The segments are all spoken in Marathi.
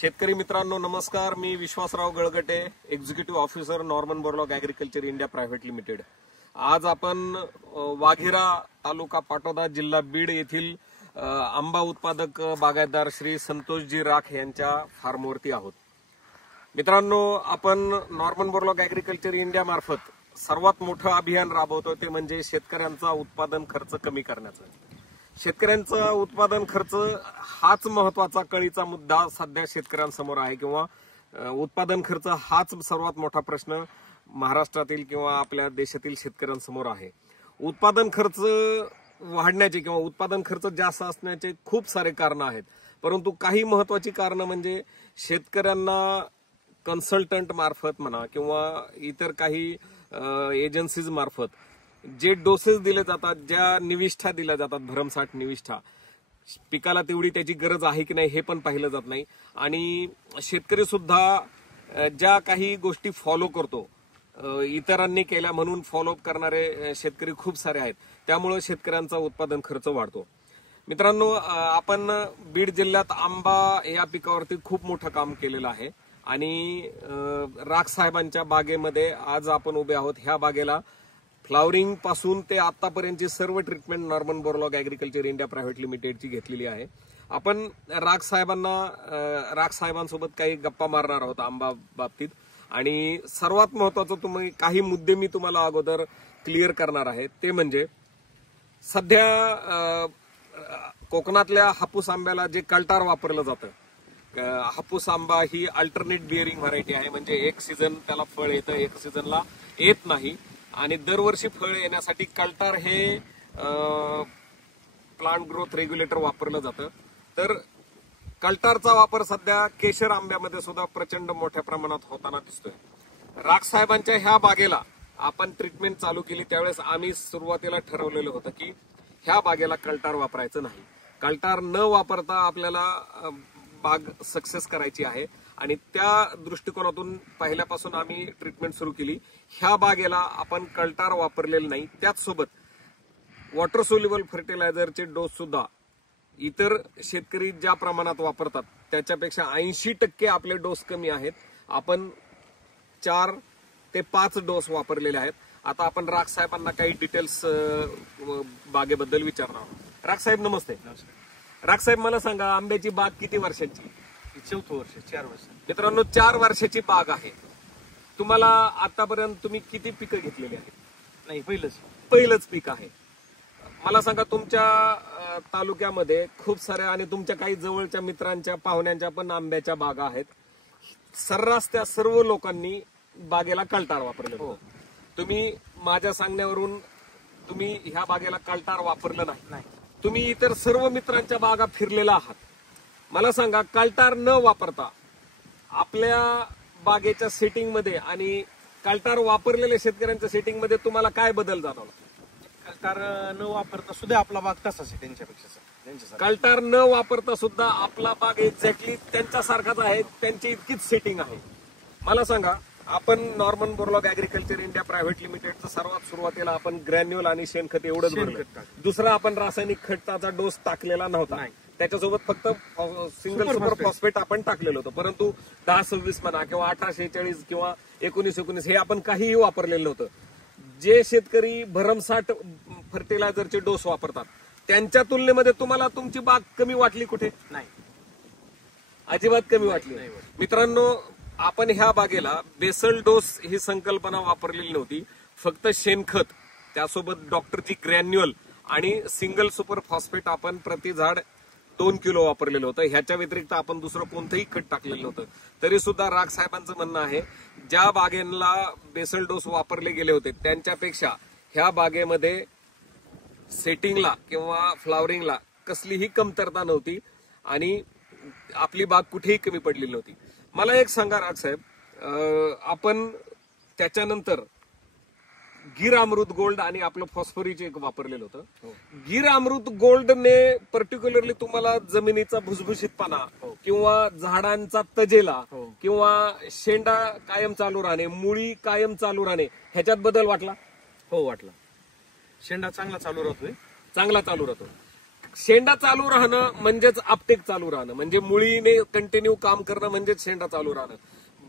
शेतकरी मित्रांनो नमस्कार. मी Vishwasrao Galgate, executive officer Norman Borlaug agriculture India private limited. आज आपण वाघिरा तालुका पाटोदा जिल्हा बीड येथील आंबा उत्पादक बागायतदार श्री संतोषजी राख यांच्या फार्मवरती आहोत. मित्रांनो, आपण नॉर्मन बोरलॉग ॲग्रिकल्चर इंडिया मार्फत सर्वात मोठं अभियान राबवतो, ते म्हणजे शेतकऱ्यांचा उत्पादन खर्च कमी करण्याचं. शेतकऱ्यांचा उत्पादन खर्च हाच महत्वाचा कळीचा मुद्दा सध्या शेतकऱ्यांसमोर आहे, किंवा उत्पादन खर्च हाच सर्वात मोठा प्रश्न महाराष्ट्रातील किंवा आपल्या देशातील शेतकऱ्यांसमोर आहे. उत्पादन खर्च वाढण्याचे किंवा उत्पादन खर्च जास्त असण्याचे खूप सारे कारण आहेत, परंतु काही महत्वाची कारण म्हणजे शेतकऱ्यांना कन्सल्टंट मार्फत म्हणा किंवा इतर काही एजन्सीज मार्फत जे डोसेस दिले जातात, ज्या निविष्ठा दिल्या जातात, भरमसाठ निविष्ठा, पिकाला तेवढी त्याची गरज आहे की नाही हे पण पाहिलं जात नाही. आणि शेतकरी सुद्धा ज्या काही गोष्टी फॉलो करतो, इतरांनी केल्या म्हणून फॉलोअप करणारे शेतकरी खूप सारे आहेत. त्यामुळे शेतकऱ्यांचा उत्पादन खर्च वाढतो. मित्रांनो, आपण बीड जिल्ह्यात आंबा या पिकावरती खूप मोठं काम केलेलं आहे आणि राख साहेबांच्या बागेमध्ये आज आपण उभे आहोत. ह्या बागेला फ्लावरिंग पासून ते आतापर्यंतची सर्व treatment Norman Borlaug agriculture India private लिमिटेडची घेतलेली आहे. आपण राख साहेबांसोबत काही गप्पा मारणार आहोत आंबा बाबतीत. आणि सर्वात महत्वाचं काही मुद्दे मी तुम्हाला अगोदर क्लिअर करणार आहे, ते म्हणजे सध्या कोकणातल्या हापूस आंब्याला जे कल्टार वापरलं जातं, हापूस आंबा ही अल्टरनेट बिअरिंग व्हरायटी आहे. म्हणजे एक सीझन त्याला फळ येतं, एक सीझनला येत नाही. आणि दरवर्षी फळ येण्यासाठी कल्टार हे प्लांट ग्रोथ रेग्युलेटर वापरलं जातं. तर कल्टारचा वापर सध्या केशर आंब्यामध्ये सुद्धा प्रचंड मोठ्या प्रमाणात होताना दिसतोय. राख साहेबांच्या ह्या बागेला आपण ट्रीटमेंट चालू केली त्यावेळेस आम्ही सुरुवातीला ठरवलेलं होतं की ह्या बागेला कल्टार वापरायचं नाही. कल्टार न वापरता आपल्याला बाग सक्सेस करायची आहे आणि त्या दृष्टिकोनातून पहिल्यापासून आम्ही ट्रीटमेंट सुरू केली. ह्या बागेला आपण कल्टार वापरलेलं नाही. त्याचसोबत वॉटर सोल्युबल फर्टिलायझरचे डोस सुद्धा इतर शेतकरी ज्या प्रमाणात वापरतात त्याच्यापेक्षा 80% आपले डोस कमी आहेत. आपण 4 ते 5 डोस वापरलेले आहेत. आता आपण राख साहेबांना काही डिटेल्स बागेबद्दल विचारणार आहोत. राख साहेब नमस्ते. राख साहेब, मला सांगा, आंब्याची बाग किती वर्षांची? 4 वर्ष 4 वर्ष. मित्रांनो, 4 वर्षाची बाग आहे. तुम्हाला आतापर्यंत तुम्ही किती पिकं घेतलेली आहेत? नाही, पहिलंच पीक आहे. मला सांगा, तुमच्या तालुक्यामध्ये खूप साऱ्या आणि तुमच्या काही जवळच्या मित्रांच्या पाहुण्यांच्या पण आंब्याच्या बागा आहेत. सर्रास त्या सर्व लोकांनी बागेला कल्टार वापरले. तुम्ही माझ्या सांगण्यावरून तुम्ही ह्या बागेला कल्टार वापरलं नाही. तुम्ही इतर सर्व मित्रांच्या बागा फिरलेला आहात. मला सांगा, कल्टार न वापरता आपल्या बागेच्या सेटिंग मध्ये आणि कल्टार वापरलेल्या शेतकऱ्यांच्या सेटिंग मध्ये तुम्हाला काय बदल जाणवला? कल्टार न वापरता सुद्धा आपला बाग तसाच आहे त्यांच्यापेक्षा. कल्टार न वापरता सुद्धा आपला बाग एक्झॅक्टली त्यांच्यासारखाच आहे, त्यांची इतकीच सेटिंग आहे. मला सांगा, आपण Norman Borlaug agriculture India private लिमिटेडचं सर्वात सुरुवातीला आपण ग्रॅन्युअल आणि शेणखत एवढंच भरलं. दुसरा आपण रासायनिक खताचा डोस टाकलेला नव्हता. त्याच्यासोबत फक्त सिंगल सुपर फॉस्फेट आपण टाकलेलं होतं. परंतु 10-26 म्हणा किंवा 18-46 किंवा 19-19 हे आपण काहीही वापरलेलं नव्हतं. जे शेतकरी भरमसाठ फर्टिलायझरचे डोस वापरतात त्यांच्या तुलनेमध्ये तुम्हाला तुमची बाग कमी वाटली कुठे? नाही, अजिबात कमी वाटली. मित्रांनो, आपण ह्या बागेला बेसल डोस ही संकल्पना वापरलेली नव्हती. फक्त शेणखत, त्यासोबत डॉक्टरची ग्रॅन्युअल आणि सिंगल सुपर फॉस्फेट आपण प्रति झाड 2 किलो वापरलेलं होतं. ह्याच्या व्यतिरिक्त आपण दुसरं कोणतंही खत टाकलेलं नव्हतं. तरी सुद्धा राख साहेबांचं म्हणणं आहे, ज्या बागेला बेसल डोस वापरले गेले होते त्यांच्यापेक्षा ह्या बागेमध्ये सेटिंगला किंवा फ्लावरिंगला कसलीही कमतरता नव्हती आणि आपली बाग कुठेही कमी पडलेली नव्हती. मला एक सांगा राख साहेब, आपण त्याच्यानंतर गिर अमृत गोल्ड आणि आपलं फॉस्फोरिच एक वापरलेलं होतं. गिर अमृत गोल्डने पर्टिक्युलरली तुम्हाला जमिनीचा भुसभुशीतपणा किंवा झाडांचा तजेला किंवा शेंडा कायम चालू राहणे, मुळी कायम चालू राहणे, ह्याच्यात बदल वाटला? हो, वाटला. शेंडा चांगला चालू राहतो. शेंडा चालू राहणं म्हणजेच आपटेक चालू राहणं, म्हणजे मुळीने कंटिन्यू काम करणं म्हणजेच शेंडा चालू राहणं.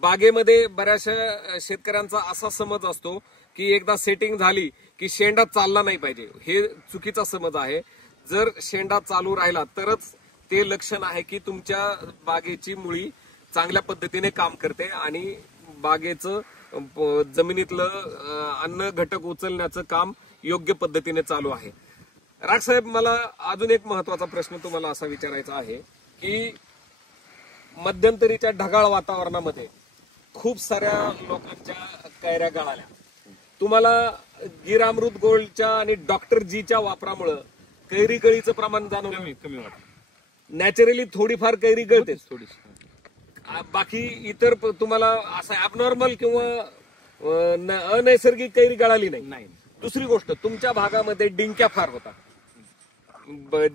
बागेमध्ये बऱ्याचशा शेतकऱ्यांचा असा समज असतो की एकदा सेटिंग झाली की शेंडा चालला नाही पाहिजे. हे चुकीचा समज आहे. जर शेंडा चालू राहिला तरच ते लक्षण आहे की तुमच्या बागेची मुळी चांगल्या पद्धतीने काम करते आणि बागेचं जमिनीतलं अन्न घटक उचलण्याचं काम योग्य पद्धतीने चालू आहे. राग साहेब, मला अजून एक महत्वाचा प्रश्न तुम्हाला असा विचारायचा आहे की मध्यंतरीच्या ढगाळ वातावरणामध्ये खूप साऱ्या लोकांच्या कैऱ्या गळाल्या. तुम्हाला गिरामृत गोल्डच्या आणि डॉक्टर जीच्या वापरामुळे कैरी गळीचं प्रमाण जाणवलं? कमी वाटतं. नॅचरली थोडीफार कैरी गळते, थोडीशी. बाकी इतर तुम्हाला असं ॲबनॉर्मल किंवा अनैसर्गिक कैरी गळाली नाही. दुसरी गोष्ट, तुमच्या भागामध्ये डिंक्या फार होता.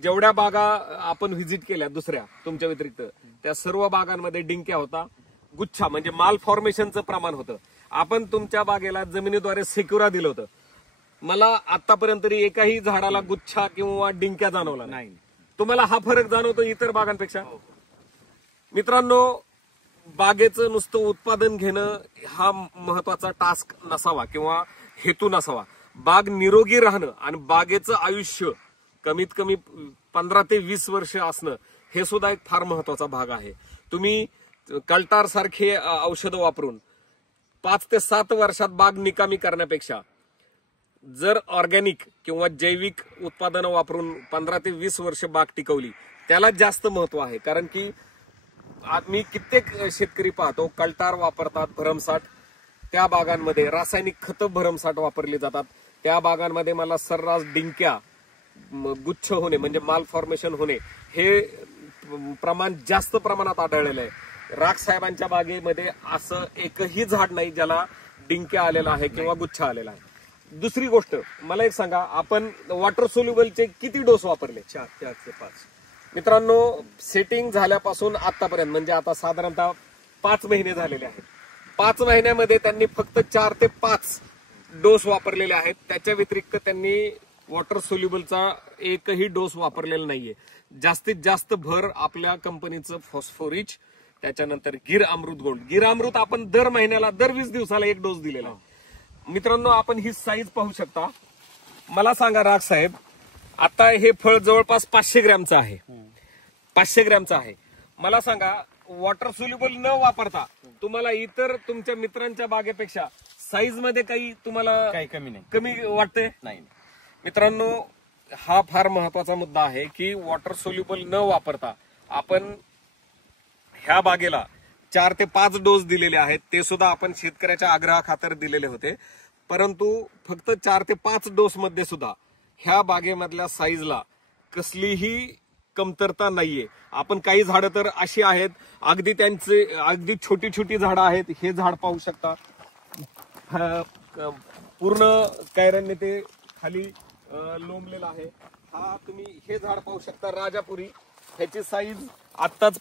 जेवढ्या बागा आपण व्हिजिट केल्या दुसऱ्या तुमच्या व्यतिरिक्त त्या सर्व बागांमध्ये डिंक्या होता. गुच्छा म्हणजे माल फॉर्मेशनचं प्रमाण होतं. आपण तुमच्या बागेला जमिनीद्वारे सेक्युरा दिलं होतं. मला आतापर्यंत तरी एकाही झाडाला गुच्छा किंवा डिंक्या जाणवला नाही. तुम्हाला हा फरक जाणवतो इतर बागांपेक्षा? मित्रांनो, बागेचं नुसतं उत्पादन घेणं हा महत्वाचा टास्क नसावा किंवा हेतू नसावा. बाग निरोगी राहणं आणि बागेचं आयुष्य कमीत कमी 15 ते 20 वर्ष असणं हे सुद्धा एक फार महत्वाचा भाग आहे. तुम्ही कल्टार सारखे औषधं वापरून 5 ते 7 वर्षात बाग निकामी करण्यापेक्षा जर ऑर्गॅनिक किंवा जैविक उत्पादनं वापरून 15 ते 20 वर्ष बाग टिकवली त्याला जास्त महत्व आहे. कारण की मी कित्येक शेतकरी पाहतो कल्टार वापरतात भरमसाठ, त्या बागांमध्ये रासायनिक खतं भरमसाठ वापरली जातात. त्या बागांमध्ये मला सर्रास डिंक्या, गुच्छ होणे म्हणजे माल फॉर्मेशन होणे हे प्रमाण जास्त प्रमाणात आढळलेलं आहे. राग साहेबांच्या बागेमध्ये असं एकही झाड नाही ज्याला डिंक्या आलेला आहे किंवा गुच्छ आलेला आहे. दुसरी गोष्ट, मला एक सांगा, आपण वॉटर सोल्युबलचे किती डोस वापरले? 4 ते 5. मित्रांनो, सेटिंग झाल्यापासून आतापर्यंत म्हणजे आता साधारणतः 5 महिने झालेले आहेत. 5 महिन्यामध्ये त्यांनी फक्त 4 ते 5 डोस वापरलेले आहेत. त्याच्या व्यतिरिक्त त्यांनी वॉटर सोल्युबलचा एकही डोस वापरलेला नाहीये. जास्तीत जास्त भर आपल्या कंपनीचं फॉस्फोरिच, त्याच्यानंतर गिर अमृत गोल्ड. गिर अमृत आपण दर महिन्याला, दर 20 दिवसाला 1 डोस दिलेला आहे. मित्रांनो, आपण ही साईज पाहू शकता. मला सांगा राग साहेब, आता हे फळ जवळपास 500 ग्रॅमचं आहे. 500 ग्रॅमचं आहे. मला सांगा, वॉटर सोल्युबल न वापरता तुम्हाला इतर तुमच्या मित्रांच्या बागेपेक्षा साईज मध्ये काही तुम्हाला काही कमी नाही, कमी वाटते? नाही. मित्रांनो, हा फार महत्वाचा मुद्दा आहे की वॉटर सोल्युबल न वापरता आपण ह्या बागेला 4 ते 5 डोस दिलेले आहेत. ते सुद्धा आपण शेतकऱ्याच्या आग्रहाखातर दिलेले होते. परंतु फक्त 4 ते 5 डोस मध्ये सुद्धा ह्या बागेमधल्या साईजला कसलीही कमतरता नाहीये. आपण काही झाडं तर अशी आहेत अगदी छोटी छोटी झाडं आहेत. हे झाड पाहू शकता, पूर्ण कैऱ्यांनी ते खाली लोंबलेलं आहे. हा तुम्ही हे झाड पाहू शकता, राजापुरी. ह्याची साईज आत्ताच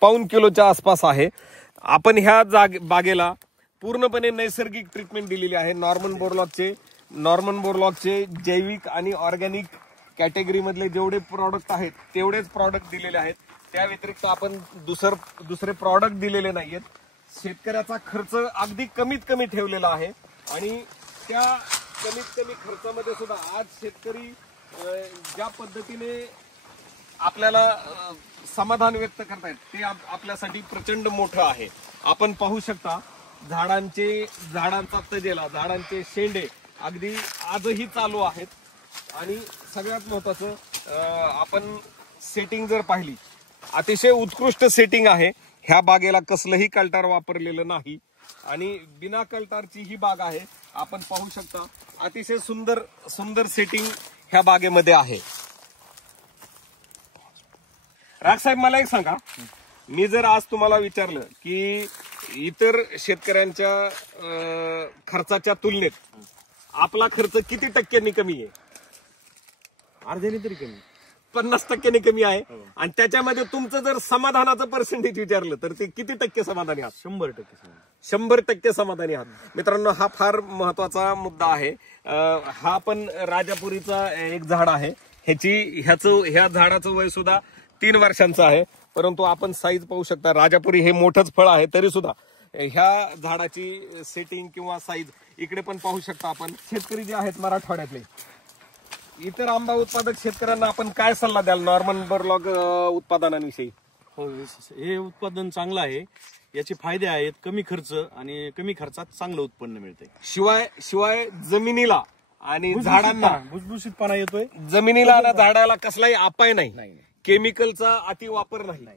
पाऊण किलोच्या आसपास आहे. आपण ह्या बागेला पूर्णपणे नैसर्गिक ट्रीटमेंट दिलेली आहे. नॉर्मन बोरलॉगचे जैविक आणि ऑर्गॅनिक कॅटेगरी मधले जेवढे प्रॉडक्ट आहेत तेवढेच प्रॉडक्ट दिलेले आहेत. त्या व्यतिरिक्त आपण दुसरे प्रॉडक्ट दिलेले नाहीयेत. शेतकऱ्याचा खर्च अगदी कमीत कमी ठेवलेला आहे आणि त्या कमीत कमी खर्चामध्ये सुद्धा आज शेतकरी ज्या पद्धतीने आपल्याला समाधान व्यक्त करतायत ते आपल्यासाठी प्रचंड मोठं आहे. आपण पाहू शकता, झाडांचा तजेला, झाडांचे शेंडे अगदी आजही चालू आहेत. आणि सगळ्यात महत्वाचं, आपण सेटिंग जर पाहिली, अतिशय उत्कृष्ट सेटिंग आहे. ह्या बागेला कसलंही कल्टार वापरलेलं नाही आणि बिना कल्टारची ही बाग आहे. आपण पाहू शकता, अतिशय सुंदर सेटिंग ह्या बागेमध्ये आहे. राग साहेब, मला एक सांगा, मी जर आज तुम्हाला विचारलं की इतर शेतकऱ्यांच्या खर्चाच्या तुलनेत आपला खर्च किती टक्क्यांनी कमी आहे? अर्ध्याने तरी कमी, 50% कमी आहे. आणि त्याच्यामध्ये तुमचं जर समाधानाचं पर्सेंटेज विचारलं तर ते किती टक्के समाधानी आहात? 100%. 100% समाधानी आहात. मित्रांनो, हा फार महत्वाचा मुद्दा आहे. हा पण राजापुरीचा एक झाड आहे. ह्या झाडाचं वय सुद्धा 3 वर्षांचं आहे, परंतु आपण साईज पाहू शकता. राजापुरी हे मोठंच फळ आहे, तरी सुद्धा ह्या झाडाची सेटिंग किंवा साईज इकडे पण पाहू शकता आपण. शेतकरी जे आहेत मराठवाड्यातले, इतर आंबा उत्पादक शेतकऱ्यांना आपण काय सल्ला द्याल नॉर्मन बोरलॉग उत्पादनांविषयी? हो, हे उत्पादन चांगलं आहे, याचे फायदे आहेत. कमी खर्च आणि कमी खर्चात चांगलं उत्पन्न मिळते. शिवाय जमिनीला आणि झाडांना भुसभुशीतपणा येतोय. जमिनीला आणि झाडाला कसलाही अपाय नाही. केमिकलचा अति वापर नाही.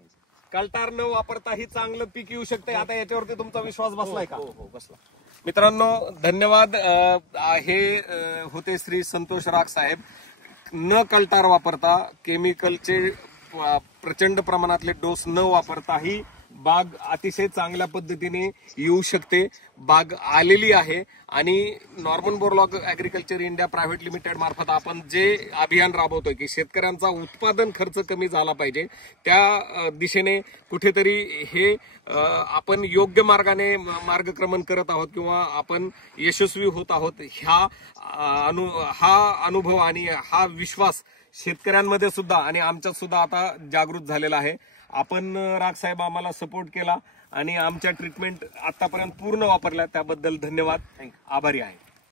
कल्टार न वापरताही चांगलं पीक येऊ शकते. आता याच्यावरती तुमचा विश्वास बसलाय का? हो, बसला. मित्रांनो, धन्यवाद. हे होते श्री संतोष राख साहेब. न कल्टार वापरता, केमिकलचे प्रचंड प्रमाणातले डोस न वापरताही बाग अतिशय चांगल्या पद्धतीने येऊ शकते. बाग आलेली आहे आणि Norman Borlaug agriculture India private limited मार्फत आपण जे अभियान राबवतोय की शेतकऱ्यांचा उत्पादन खर्च कमी झाला पाहिजे, त्या दिशेने कुठेतरी हे आपण योग्य मार्गाने मार्गक्रमण करत आहोत किंवा आपण यशस्वी होत आहोत. हा अनुभव आणि हा विश्वास शेतकऱ्यांमध्ये सुद्धा आणि आमच्यात सुद्धा आता जागृत झालेला आहे. आपण राग साहेब आम्हाला सपोर्ट केला आणि आमच्या ट्रीटमेंट आतापर्यंत पूर्ण वापरल्या, त्याबद्दल धन्यवाद. आभारी आहे.